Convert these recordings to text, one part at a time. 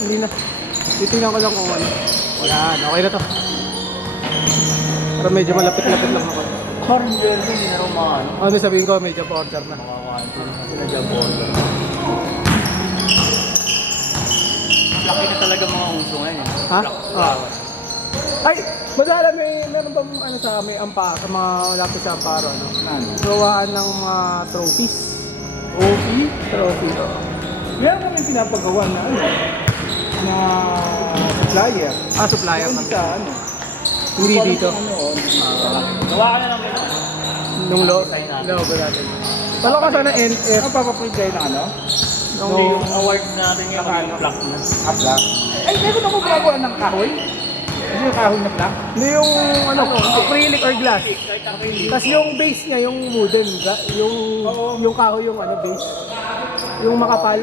hindi na. Titingnan ko lang kung ano. Yan, okay na to. Pero medyo malapit-lapit lang ako. Parang dyan, hindi na rin mga ano. Ano sabihin ko, medyo pa-order na. Mga sila dyan po. Laki na talaga mga uso ngayon. Ha? Flower. Ay, madala meron bang ano sa sa mga lapit sa Amparo, ano? Ano? Gawaan ng mga trophies. Trophy. Meron kami pinapagawa na ano, na supplier. Supplier Hindi na. sa ano. Hindi dito. Gawa ka na lang ito. Nung logo natin. Palo ka sana NF. Papaprint kayo ng ano? Nung Yung awards natin yung black na. Black. Ay, meron ako gumagawa ng kahoy. Ano yung kahoy na black? Hindi yung ano, acrylic or glass. Kahit acrylic. Tapos yung base niya, yung wooden, yung kahoy yung ano base. Yung makapal.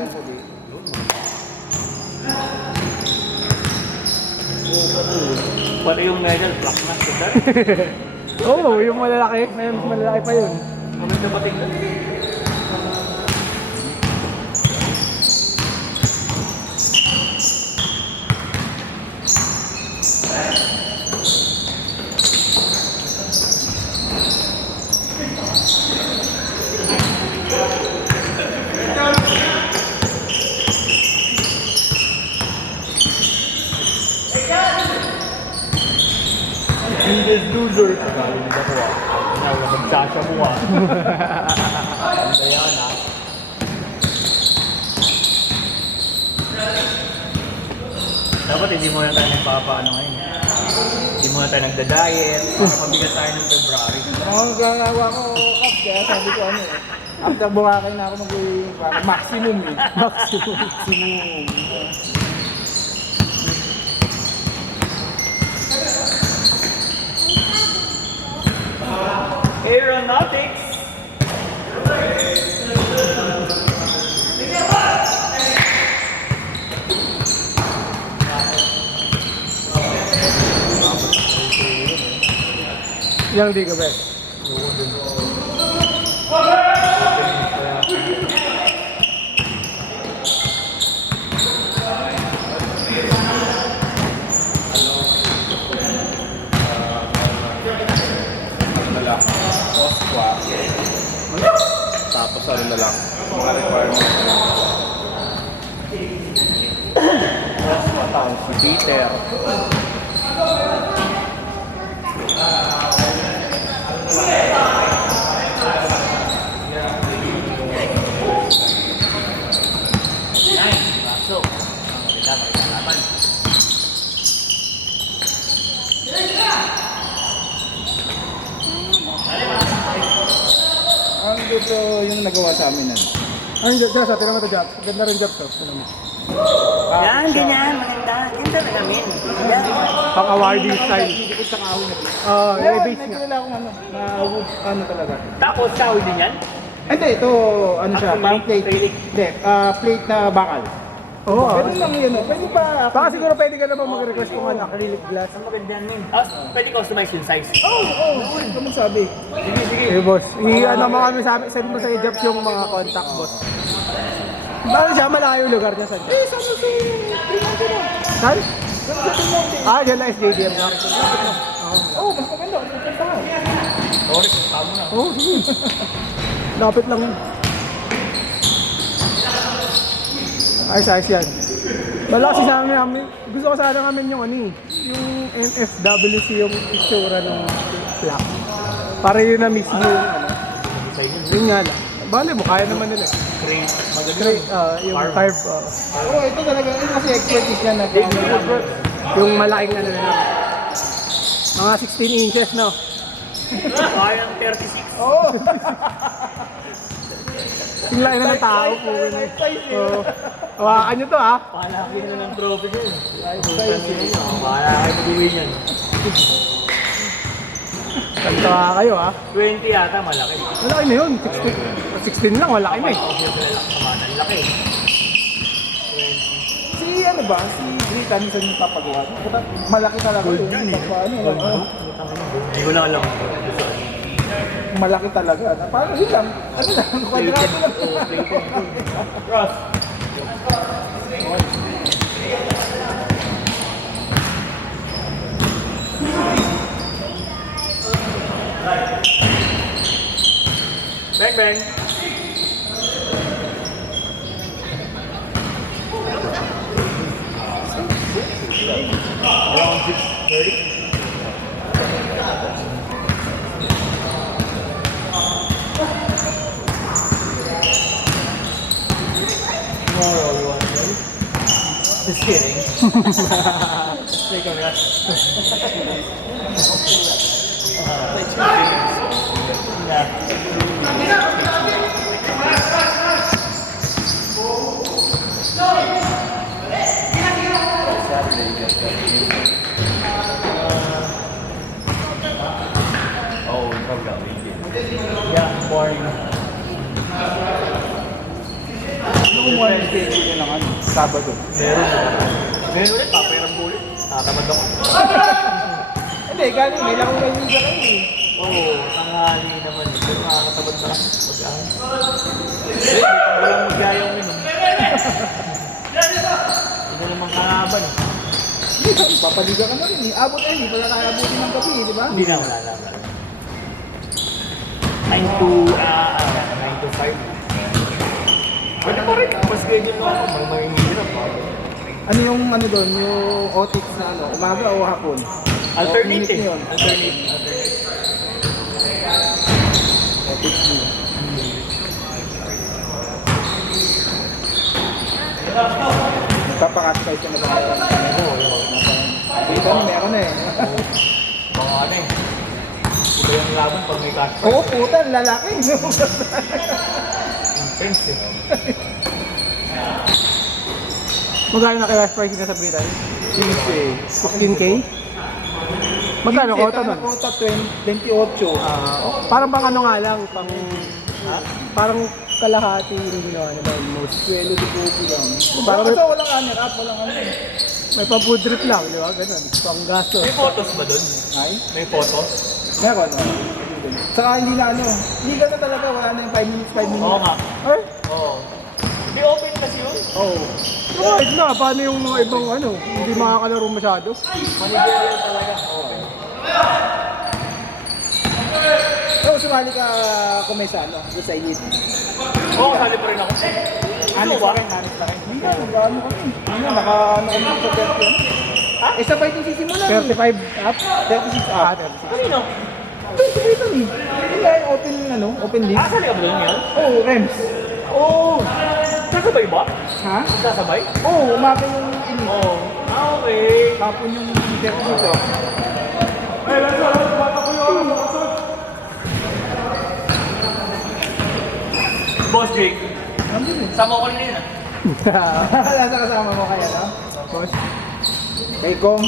Pati yung medal, black na. Oo, yung malalaki. May mas malalaki pa yun. Maganda ba tingnan? English loser. Galing na ko ah. Nagsasya mo ah. Ganda yan ah. Dapat hindi mo na tayo nagpapaano ngayon. Hindi mo na tayo nagda-diet. Para mabigat tayo ng February. Ang gagawa ko, Kap, kaya sabi ko ano eh. After Boracay na ako maximum eh. Maximum. Aeronautics! Yung di ka best. Tapos ano na lang, mga requirements na lang. Mas matang si Peter. Pasok. Maganda laban. Ang gusto yung nagawa sa amin ano. Ano yung job? Tignan mo ito job. Ganda rin job to. Yan, ganyan, maganda. Ganda na namin. Yan. Pang awarding style. Dikit sa kahoy na base. Yung Yan, base may nga. kilala akong ano, na wood, ano talaga. Tapos kahoy din yan? Hindi, ito, ano siya, Acrylic, parang plate. acrylic. Hindi, plate na bakal. Oo. Pwede lang yun, pwede ba? Baka siguro pwede ka naman mag-request kung ano, acrylic glass. Maganda yan eh. Pwede customize yung size. Ano sabi? Sige, sige. Eh boss, ano mo kami sa amin, send mo sa jobs yung mga contact boss. Bakit siya malayo yung lugar niya saan? Eh, saan mo si Pinante mo? Saan? Saan sa Pinante? Dyan na SJDM na. Oo, mas maganda, mas maganda. Sorry, tama na. Oo, sige. Lapit lang yun. Ayos yan. Wala kasi sa amin, gusto ko sana namin yung ano eh, yung NFWC yung itsura ng flap. Para yun na mismo yung ano. Yun nga lang. Bale mo, kaya naman nila. Great. Straight, yung carve. Oo, ito talaga, ito kasi expertise niya na. Yung malaking ano na. Mga 16 inches, no? Kaya ng 36. Oo. Yung laki na ng tao po. Oo. Hawakan nyo to, ha? Palaki na ng trophy ko. Para kayo mag-uwi niyan. Kanta kayo, ha? 20 yata, malaki. Malaki na yun. 16 lang, malaki na eh. Ang laki. Si ano ba, si Britan sa yung papagawa. Malaki talaga Gold yun. yun eh. Hindi ko na alam. Malaki talaga. Parang yun lang. Ano lang, kwadrado lang. Ross. Around 6:30. Tomorrow we want to go. Just kidding. Let's take a rest. Yeah. Oh, we probably got league. Yeah, boring. Ano kumuha ng schedule nyo ng ano? Sabado. Meron ulit, papayaran mo ulit. Tatamad ako. Hindi, galing. May laro kayo sa kayo eh. Oo, tanghali naman. Pero nakakatabad na kasi. Pag-ahan. Hindi, pag walang magyayang minum. Hindi naman kalaban eh. Hindi, papaliga ka na rin eh. Abot eh, hindi pala kakabutin ng gabi eh, di ba? Hindi na, wala na. 9 to 5. Pwede pa rin. Mas schedule mo ako. May hirap pa. Ano yung ano doon, yung OTX na ano, umaga o hapon? Alternate eh. Yun. Alternate. OTX yun. Nagpapakat-site ka na ba kayo? Ito na, meron na eh. Mga ano eh. Ito yung laban pag may cash. Oo, puta, lalaki. Intense eh. Magkano na kaya price na sa Britain? 16K? Magkano kota nun? Kota 28. Parang bang ano nga lang, parang kalahati yung ginawa nila almost. Swelo di pupo lang. Parang Parang walang runner up, walang ano eh. may pa-food trip lang, di ba? Ganun, pang gastos. May photos ba dun? Ay? May photos? Meron. Saka hindi na ano, hindi ka na talaga, wala na yung 5 minutes, 5 minutes. Oo nga. Ay, Oo. Hindi open kasi yun. Oo. kahit na, paano yung mga ibang ano, hindi makakalaro masyado? Managerial talaga. Oo. So, sumali ka kumesa, no? Doon sa init. Oo, kasali pa rin ako. Anis ba? na rin, anis na rin. Hindi na, nag-ano kami. Ano, naka-ano kami sa 30. Ha? Eh, sabay din sisimulan. 35 up? 36 up. 36. Kanino? 28 lang eh. Hindi nga yung open, ano, open league. Kasali ka ba doon ngayon? Oo, Rems. Oo. Sasabay ba? Ha? Sasabay? Oo, umaga yung init. Oo. Okay. Tapon yung leader dito. Boss Jake. Sama ko rin yun ah. Nasa kasama mo kaya, no? Boss, Kay Kong.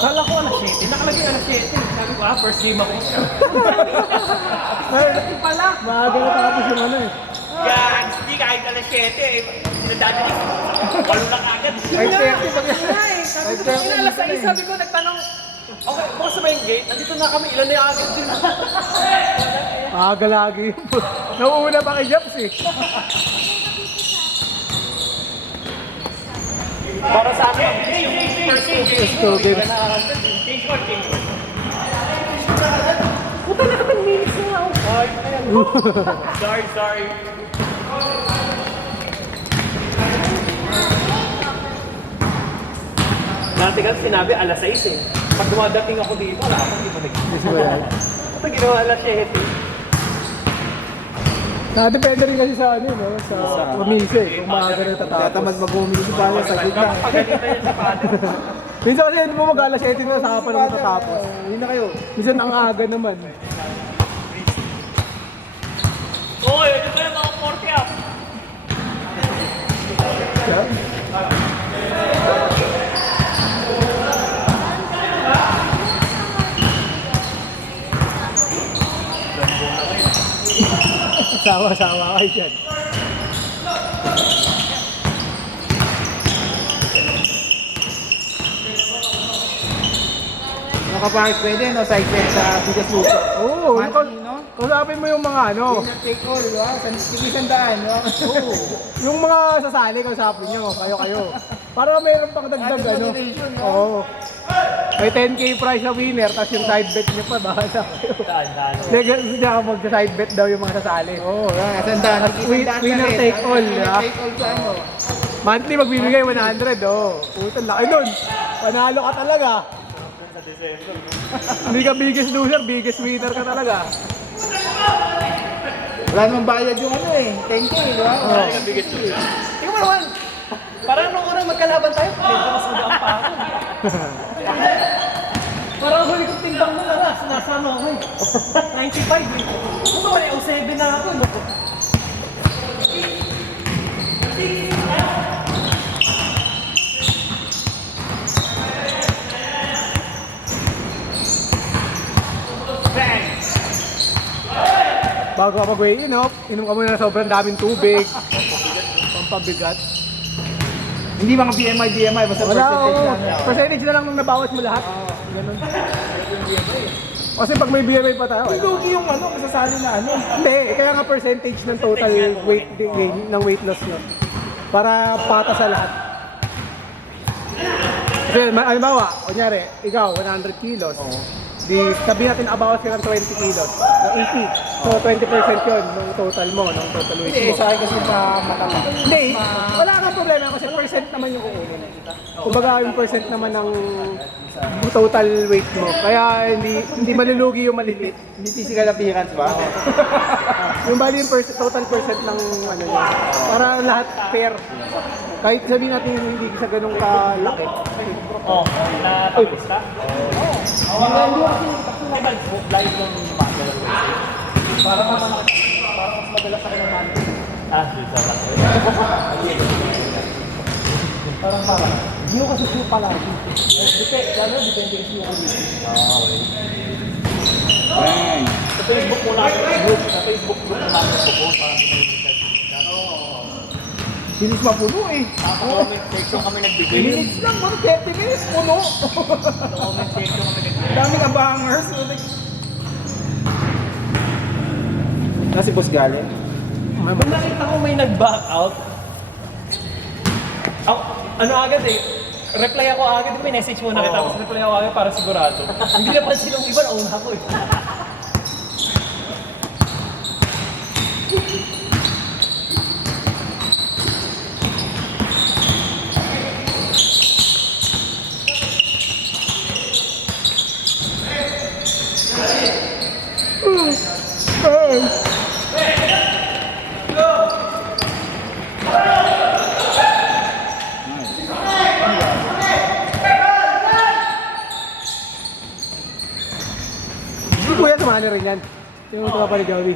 Kala ko alas 7. Nakalagay alas 7. Sabi ko first game ako. ay, maaga na tapos yung ano eh. Yan. Hindi kahit alas 7 eh. Sinadaan niya. Walo na kagad. 5:30 pag Sabi ko, alas 6. Sabi ko, nagtanong. Okay, bukas na ba yung gate? Nandito na kami. Ilan na yung agad din. Maaga lagi. Nauuna pa kay Japs eh. Para sa akin. First game. Two games. Change one. Puta na ka 10 minutes na ako. Sorry. Dati kasi sinabi alas 6 eh. Pag dumadating ako dito, wala akong hindi pa Yes, ba yan? Ito ginawa alas 7. Depende rin kasi sa ano, no? Sa pamilya eh. Kung maaga na tatapos. Tatamad mag-umili si Pala sa gitna. Pagalitan yun sa father. Minsan kasi hindi mo mag-alas 7 na sa pa naman tatapos. Hindi na kayo. Minsan ang aga naman. Oy, ano ba yung mga 40 up? Yeah. Sawa-sawa kayo dyan. Nakapark pwede, no? Side bet sa Bigas Luso. Oo, Monthly, no? kausapin mo yung mga ano, Winner take all, di ba? Sige sandaan, no? Oo. yung mga sasali, kausapin nyo, kayo. Para mayroon pang dagdag ano. Motivation, no? Oo. May 10k prize na winner, tapos yung side bet nyo pa, bahala kayo. Daan. Hindi ako mag-side bet daw yung mga sasali. Oo, sandaan. Winner take all, di ba? Winner take all sa ano. Monthly magbibigay 100, oh. Puta, laki nun. Panalo ka talaga. Hindi ka biggest loser, biggest winner ka talaga. Wala namang bayad yung ano eh. 10K, di ba? Oh. Tingnan mo naman. Parang nung unang magkalaban tayo, medyo mas magaan pa ako. Parang huli kong timbang mo na nasa ano ako eh. 95 eh. Kung ba 07 na ako. No? Bago ka mag-weigh in, inom ka muna na sobrang daming tubig. Pampabigat. Hindi mga BMI, basta Wala, percentage oh. lang. Percentage na lang nung nabawas mo lahat. Ganun. Kasi pag may BMI pa tayo, Hindi lugi yung ano, masasali na ano. hindi, kaya nga percentage ng total weight gain, ng weight loss nun. Para pata sa lahat. Kasi, halimbawa, kunyari, ikaw, 100 kilos. Di, sabihin natin abawas ka ng 20 kilos, ng 80. So, 20% yun ng total mo, ng total weight Hindi, mo. sa akin kasi matama. Hindi, wala kang problema kasi percent naman yung kukunin. Kumbaga yung percent naman ng total weight mo. Kaya hindi malulugi yung maliliit. Hindi physical appearance ba? Yung bali yung total percent ng ano yun. Para lahat fair. Kahit sabihin natin hindi sa ganun kalaki. Oh, natapos ka? Hindi ba live yung muscle? Parang mas madalas ako ng money. Yun sa lahat. Parang. Hindi ko kasi shoot palagi. Depende yung shoot ko dito. Okay. Sa Facebook mo lang, sa Facebook group mo lang po po, parang pinag-research. Bilis mapuno eh. Comment section kami nagbigay. Minutes lang, 30 minutes, puno. Comment section kami nagbigay. Daming abangers. Nasi boss galing? Nung nakita ko may nag-back out, ano agad eh, reply ako agad, may message muna kita, tapos reply ako agad para sigurado. Hindi na pansin ng iba, nauna ako eh. Si Kuya sumali rin yan. Yung tropa ni Joey.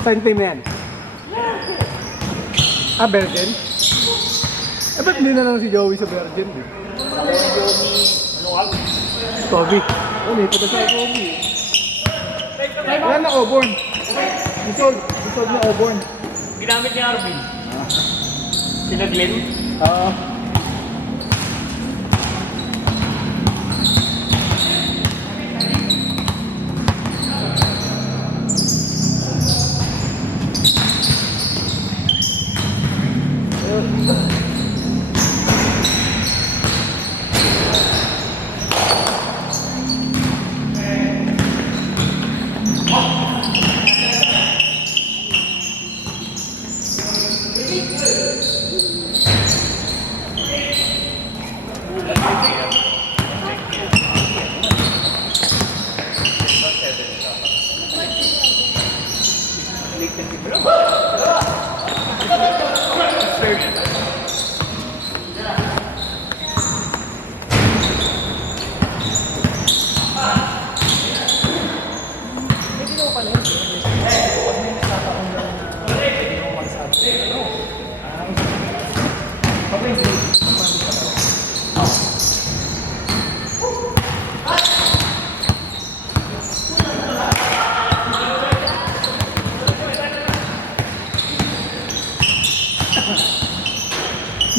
Saan team na yan? Virgin? Ba't hindi na lang si Joey sa Virgin? Toby. Hindi pa sa Toby. Wala na Auburn. Resolve na Auburn. Ginamit ni Arvin. Sina Glenn.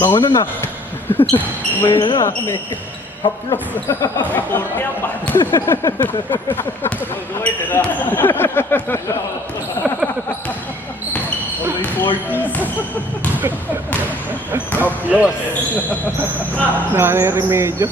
Bango na na. May na na. Haplos. May 40 ang ba? Go, tira. May 40s. Haplos. Nanay remedyo.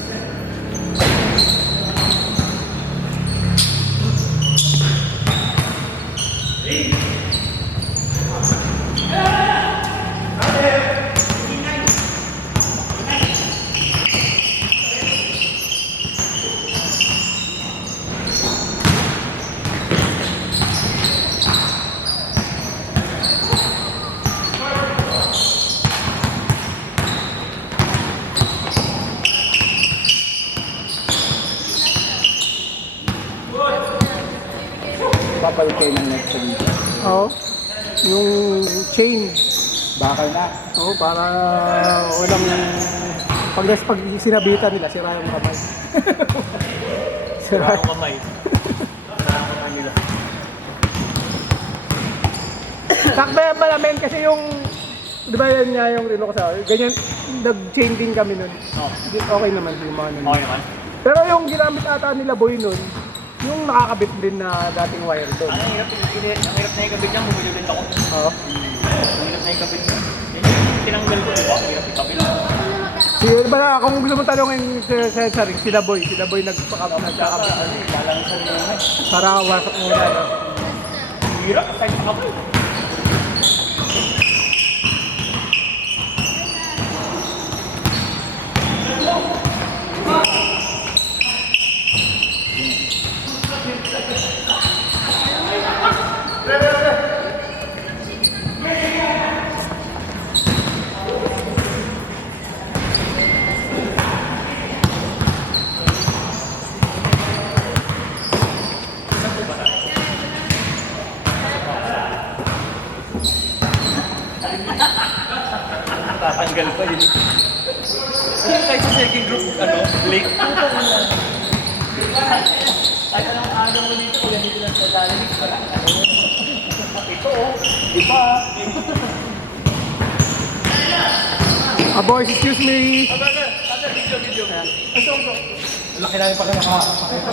Papalit kayo ng net sa dito. Oo. Yung chain. Bakal na. Oo, para walang... Pag sinabitan nila, sira yung kamay. Sira Parang kamay. Parang kamay nila. Sakbayan pa namin kasi yung... Di ba yan nga yung relo ko sa... Ganyan, nag-chain din kami nun. Oh. Okay naman yung mga nun. Okay naman. Pero yung ginamit ata nila boy nun, yung nakakabit din na dating wire doon. Ang hirap na ikabit niya, bumili din ako. Oo. Ang hirap na ikabit niya. Yan yung tinanggal ko, di ba? Ang hirap ikabit. Sige, ba kung gusto mo tanongin sa ring, sila boy nagkakabit. Lalang sa mga. Para wasak muna. No? Ang hirap, kahit makabit. Tatanggal pa yun. Kahit sa second group, late. Kahit anong araw mo dito, kung dito lang sa Dynamics, wala. Ito, iba. Boys, excuse me. Video. Laki na yung pala nakakapakita.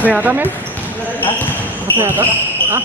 Tapos na yata, men? Ha? Tapos na yata? Ha?